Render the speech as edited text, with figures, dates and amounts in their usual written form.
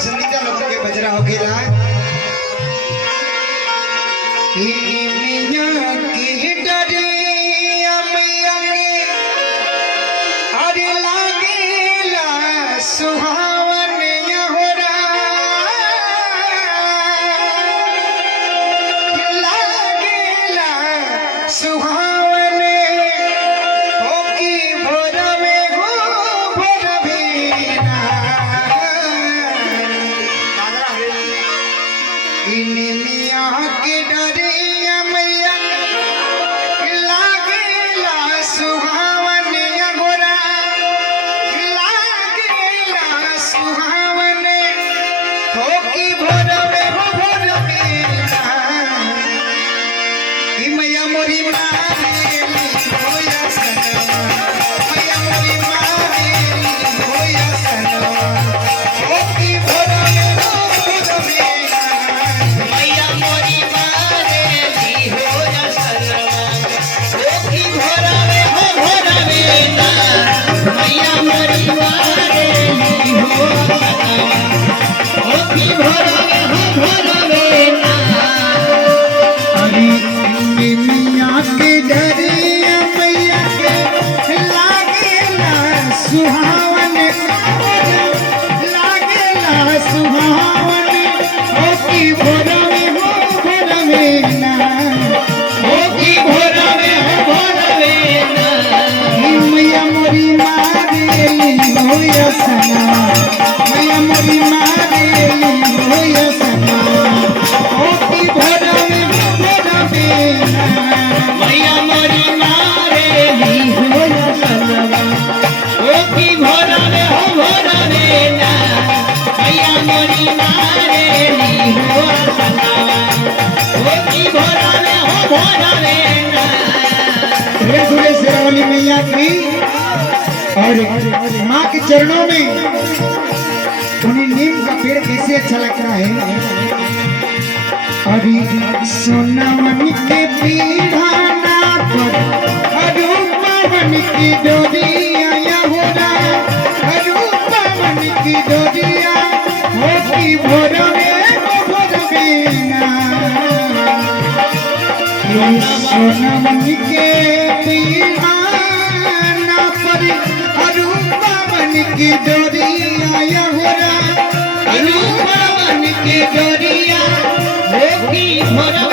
पसंदीदा लोगों के बजरा हो खेला मियां की डरिया मैया के अरे लागेला सुहावन यहोरा लागेला सुहावन हो की भोर में हो भोर भीना इन मियां के डरिया मैया लागेला सुहावन यहोरा लागेला सुहावन हो की भोर में हो भोर भीना ई मैया मोरी मारेली होया सनवा मैया मोरी मारेली होया सनवा हो की भोर में हो भोर भीना मैया मोरी मारेली होया सनवा ओखी भोरवे हो भोरवे ना मैया मोरी मारेली होया सनवा ओखी भोरवे हो भोरवे ना अरे मियां के डरिया मैया के लागेला सुहावन लागेला सुहावन हो की भोरवे हो भोरवे ना ओखी भोरवे हो भोरवे ना ई मैया मोरी मारेली होया सनवा मैया मोरी मारेली होया सनवा हो की भोरवे हो भोरवे ना मैया मोरी मारेली होया सनवा ओखी भोरवे हो भोरवे ना मैया मोरी मारेली होया सनवा ओखी भोरवे हो भोरवे ना धीरे धीरे शेरावाली मैया की और माँ के चरणों में उन्हें नीम का पेड़ कैसे अच्छा लगता है। अरे सोनावन के पीढ़ाना पर अरूपावन की डोरिया यहोरा अरूपावन की डोरिया हो की भोरवे हो भोरवेना सोनावन के पीढ़ाना पर अरूपावन की डोरिया यहोरा अरूपावन की डोरिया ओखी भोरवे